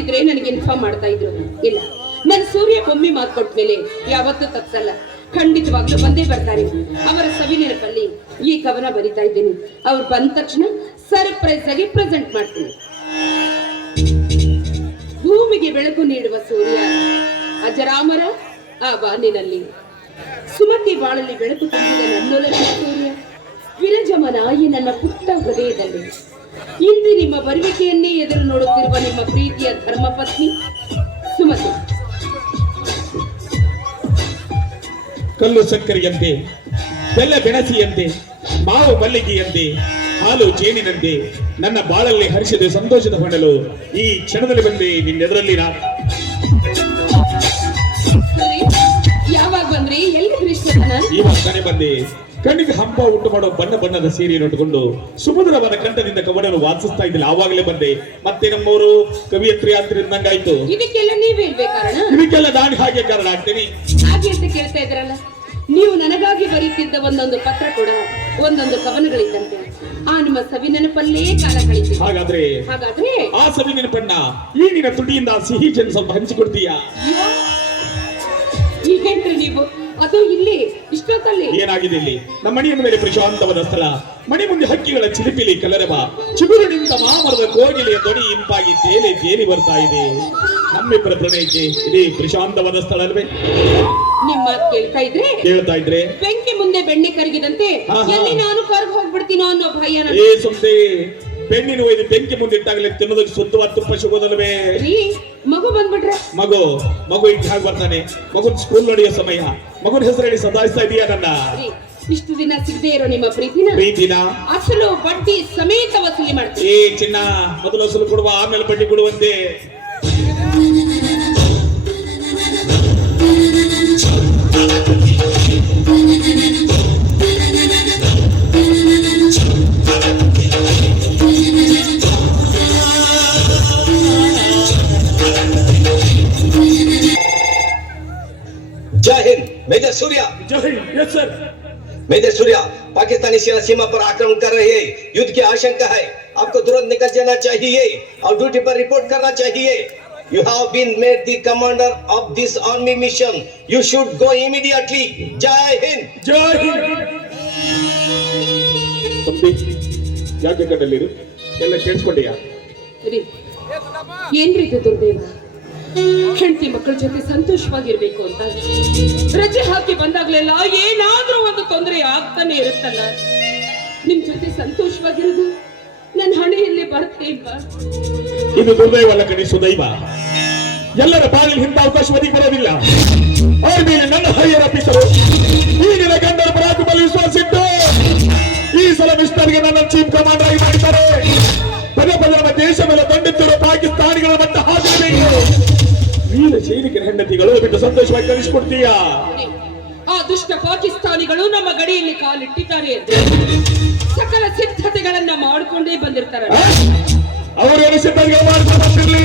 ಆಗಿದ್ರೆ ನನಗೆ ಇನ್ಫಾರ್ಮ್ ಮಾಡ್ತಾ ಇದ್ರು. ಇಲ್ಲ, ನನ್ನ ಸೂರ್ಯ ಒಮ್ಮೆ ಮಾತು ಕೊಟ್ಟ ಮೇಲೆ ಯಾವತ್ತೂ ತಪ್ಸಲ್ಲ. ಖಂಡಿತವಾಗ್ಲೂ ಬಂದೇ ಬರ್ತಾರೆ. ಅವರ ಸವಿ ನೆನಪಲ್ಲಿ ಈ ಕವನ ಬರಿತಾ ಇದ್ದೀನಿ. ಅವ್ರು ಬಂದ ತಕ್ಷಣ ಸರ್ಪ್ರೈಸ್ ಆಗಿ ಪ್ರೆಸೆಂಟ್ ಮಾಡ್ತೀನಿ. ಭೂಮಿಗೆ ಬೆಳಕು ನೀಡುವ ಸೂರ್ಯ ಅಜರಾಮರ ಆ ಬಾನಿನಲ್ಲಿ, ಸುಮತಿ ಬಾಳಲ್ಲಿ ಬೆಳಕು ತುಂಬಿದ ನನ್ನೊಲವಿನ ಸೂರ್ಯ ವಿರಜಮನಾಯಿ ನನ್ನ ಪುಟ್ಟ ಹೃದಯದಲ್ಲಿ. ಇಂದು ನಿಮ್ಮ ಬರುವಿಕೆಯನ್ನೇ ಎದುರು ನೋಡುತ್ತಿರುವ ನಿಮ್ಮ ಪ್ರೀತಿಯ ಧರ್ಮಪತ್ನಿ ಸುಮತಿ. ಕಲ್ಲು ಸಕ್ಕರೆಯಂತೆ, ಬೆಲ್ಲ ಬೆಣಸಿಯಂತೆ, ಮಾವು ಮಲ್ಲಿಗೆಯಂತೆ, ಹಾಲು ಜೇನಿನಂತೆ ನನ್ನ ಬಾಳಲ್ಲಿ ಹರಿಸಿದ ಸಂತೋಷದ ಹೊಂಡಲು ಈ ಕ್ಷಣದಲ್ಲಿ ಬಂದೆ ನಿನ್ನೆದುರಲ್ಲಿ. ಯಾವಾಗ ಬಂದ್ರಿ? ಎಲ್ಲಿ ಇವಾಗ ತಾನೇ ಬಂದೆ. ಕಣ್ಣಿಗೆ ಹಂಪ ಉಂಟು ಮಾಡೋ ಬಣ್ಣ ಬಣ್ಣದ ಸೀರೆಯನ್ನು ಉಟ್ಟುಕೊಂಡು ಸುಮಧುರವಾದ ಕಂಠದಿಂದ ಕವನನ್ನು ವಾಚಿಸ್ತಾ ಇದ್ದಿಲ್ಲ. ಆವಾಗಲೇ ಬಂದೆ. ಮತ್ತೆ ನಮ್ಮವರು ಕವಿಯತ್ರಿ ಅಂತಿದ್ದಂಗಾಯ್ತು. ಇದಕ್ಕೆಲ್ಲ ನೀವೇ ಕಾರಣ? ಇದಕ್ಕೆಲ್ಲ ನಾನು ಹಾಗೆ ಕಾರಣ ಆಗ್ತೀನಿ. ಹಾಗೆ ಅಂತ ಕೇಳ್ತಾ ಇದ್ರಲ್ಲ, ನೀವು ನನಗಾಗಿ ಬರೀತಿದ್ದ ಒಂದೊಂದು ಪತ್ರ ಕೂಡ ಒಂದೊಂದು ಕವನಗಳಿದ್ದಂತೆ. ಆ ನಿಮ್ಮ ಸವಿ ನೆನಪಲ್ಲೇ ಕಾಲ ಕಳಿಸಿ. ಹಾಗಾದ್ರೆ ಆ ಸವಿ ನೆನಪನ್ನ ಈ ನಿನ್ನ ತುಟಿಯಿಂದ ಸಿಹಿ ಜನ ಸ್ವಲ್ಪ ಹಂಚಿಕೊಡ್ತೀಯಾ? ಈಗೇನ್ರಿ ನೀವು? ಅದು ಇಲ್ಲಿ ಇಷ್ಟೊತ್ತಲ್ಲಿ ಏನಾಗಿದೆ? ಇಲ್ಲಿ ನಮ್ಮ ಮನೆಯ ಮೇಲೆ ಪ್ರಶಾಂತವಾದ ಸ್ಥಳ. ಮನೆ ಮುಂದೆ ಹಕ್ಕಿಗಳ ಚಿಲಿಪಿಲಿ ಕಲರವ, ಚಿಗುರು ನಿಂತ ಮಾಮರದ ಕೋಗಿಲೆಯ ಧ್ವನಿ ಇಂಪಾಗಿ ತೇಲಿ ತೇಲಿ ಬರ್ತಾ ಇದೆ. ನಮ್ಮಿಬ್ಬರ ಪ್ರಣಯಕ್ಕೆ ಇದೇ ಪ್ರಶಾಂತವಾದ ಸ್ಥಳ ಅಲ್ವೇ? ನಿಮ್ಮ ಕೇಳ್ತಾ ಇದ್ರೆ ಬೆಂಕಿ ಮುಂದೆ ಬೆಣ್ಣೆ ಕರಗಿದಂತೆ ಎಲ್ಲಿ ನಾನು ಕರ್ಗ ಹೋಗ್ಬಿಡ್ತೀನೋ ಅನ್ನೋ ಭಯ. ಏ ಸುಮ್ನೆ, ಬೆಣ್ಣಿನ ಒಯ್ದು ಬೆಂಕಿ ಮುಂದೆ ಇಟ್ಟಾಗಲೇ ತಿನ್ನೋದಕ್ಕೆ ಶುದ್ಧವಾದ ತುಪ್ಪ ಸಿಗೋದಲ್ವೇ? ಮಗು ಬಂದ್ಬಿಟ್ರೆ ಮಗು ಈಗ ಹಾಗೆ ಬರ್ತಾನೆ. ಮಗುನ್ ಸ್ಕೂಲ್ ನೋಡಿಯೋ ಸಮಯ. ಮಗುನ ಹೆಸರು ಹೇಳಿ ಸದಾಯಿಸ್ತಾ ಇದೀಯಾ ನನ್ನ? ಇಷ್ಟು ದಿನ ಸಿಗದೆ ಇರೋ ನಿಮ್ಮ ಪ್ರೀತಿನ ಅಸಲು ಬಡ್ಡಿ ಸಮೇತ ವಸೂಲಿ ಮಾಡ್ತೀನಿ. ಏ ಚಿನ್ನ, ಮೊದಲು ಅಸಲು ಕೊಡುವ, ಆಮೇಲೆ ಬಡ್ಡಿ ಕೊಡುವಂತೆ. जय हिंद मेजर सूर्या। जय Hind. Yes sir. Major Surya, Pakistani सेना सीमा पर आक्रमण कर रही है। युद्ध की आशंका है। आपको तुरंत निकल जाना चाहिए और ड्यूटी पर रिपोर्ट करना चाहिए। You have been made the commander of this army mission. You should go immediately. जय हिंद। जय हिंद। ತಪ್ಪಿ ಯಾಕೆ ಕಡಲಿರು ಎಲ್ಲ ಕೇಳಿಸ್ಕೊಂಡಿಯಾ? ಏನ್ರಿ ಇದು ದುರ್ದೈವ? ಹೆಂಡತಿ ಮಕ್ಕಳ ಜೊತೆ ಸಂತೋಷವಾಗಿರ್ಬೇಕು ಅಂತ ರಜೆ ಹಾಕಿ ಬಂದಾಗ್ಲೆಲ್ಲ ಏನಾದ್ರೂ ಒಂದು ತೊಂದರೆ ಆಗ್ತಾನೆ ಇರುತ್ತಲ್ಲ. ನಿಮ್ ಜೊತೆ ಸಂತೋಷವಾಗಿರೋದು ನನ್ನ ಹಣೆಯಲ್ಲಿ ಬರುತ್ತೆ. ಇದು ದುರ್ದೈವಲ್ಲ ಕಣಿ, ಸುದೈವ. ಎಲ್ಲರ ಬಾಳಿಲ್ ಇಂಥ ಅವಕಾಶ ಒದಗಿ ಬರೋದಿಲ್ಲ. ಆಮೇಲೆ ನನ್ನ ಹೈಯರ್ ಆಫೀಸರು ಈಗಿನ ಗಂಡರ ಪರಾಕ್ರಮದಲ್ಲಿ ವಿಶ್ವಾಸ ಇಟ್ಟು ಈ ಸಲ ಮಿಸ್ಟರ್ಗೆ ನನ್ನ ಚೀಫ್ ಕಮಾಂಡರ್ ಆಗಿ ಮಾಡಿದ್ದಾರೆ. ಪದೇ ಪದೇ ನಮ್ಮ ದೇಶ ಮೇಲೆ ದಂಡೆತ್ತಿರುವ ಪಾಕಿಸ್ತಾನಿಗಳ ಮಟ್ಟ ಹಾಕಬೇಕು. ವೀರ ಸೈನಿಕರ ಹೆಂಡತಿಗಳು ಬಿಟ್ಟು ಸಂತೋಷವಾಗಿ ಕಳಿಸಿಕೊಡ್ತೀಯಾ? ಆ ದುಷ್ಟ ಪಾಕಿಸ್ತಾನಿಗಳು ನಮ್ಮ ಗಡಿಯಲ್ಲಿ ಕಾಲಿಟ್ಟಿದ್ದಾರೆ. ಸಕಲ ಸಿದ್ಧತೆಗಳನ್ನ ಮಾಡಿಕೊಂಡೇ ಬಂದಿರ್ತಾರೆ. ಅವರೇನು ಸಿದ್ಧತೆಗಳು ಮಾಡ್ಕೊಂಡು ಬಂದಿರ್ಲಿ,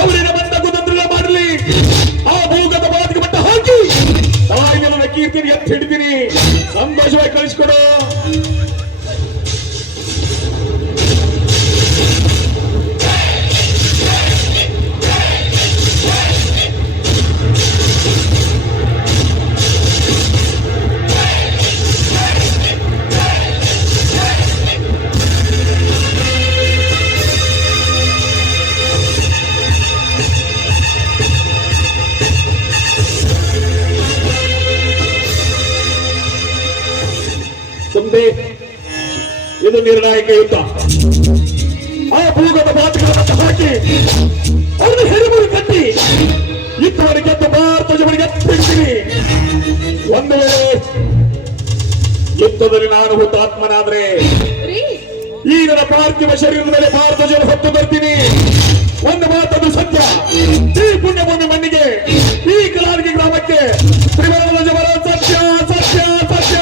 ಅವರೇನು ಬಂದ ಕುತಂತ್ರ ಮಾಡಲಿ, ಆ ಭೂಗತ ಬಾತಿಗೆ ಮಟ್ಟ ಹಾಕಿ ತಾಯಿನ ಕೀರ್ತಿನಿ ಎತ್ತಿ ಹಿಡಿತೀನಿ. ಸಂತೋಷವಾಗಿ ಕಳಿಸಿಕೊಡು. ಇದು ನಿರ್ಣಾಯಕ ಯುದ್ಧ. ಆ ಭೂಗತ ಬಾತುಗಳನ್ನು ಹಾಕಿ ಅವ್ರನ್ನ ಹೆರಿಮುರಿ ಕಟ್ಟಿ ಯುದ್ಧವನ್ನು ಗೆದ್ದು ಭಾರತ ಜವರಿಗೆ ಎತ್ತಿಡ್ತೀನಿ. ಒಂದು ವೇಳೆ ಯುದ್ಧದಲ್ಲಿ ನಾನು ಹುತಾತ್ಮನಾದ್ರೆ ಈ ನನ್ನ ಪಾರ್ಥಿವ ಶರೀರದ ಮೇಲೆ ಭಾರತ ಜನ ಹೊತ್ತು ಬರ್ತೀನಿ. ಒಂದು ಮಾತನ್ನು ಸತ್ಯ, ಈ ಪುಣ್ಯ ಭೂಮಿ ಮಣ್ಣಿಗೆ, ಈ ಕಲಾವಿಗೆ ಗ್ರಾಮಕ್ಕೆ ತ್ರಿವರ್ಣದ ಜವರ ಸತ್ಯ ಸತ್ಯ ಸತ್ಯ.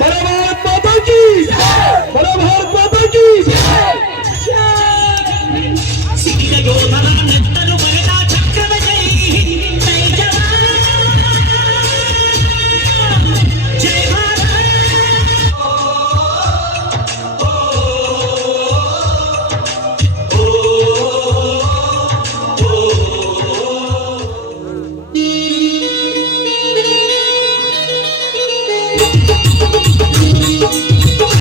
ಬರ ಭಾರತ್ ಮಾತಾ ಕಿ, ಬರ ಭಾರತ್ ಮಾತಾ ಕಿ. ಿ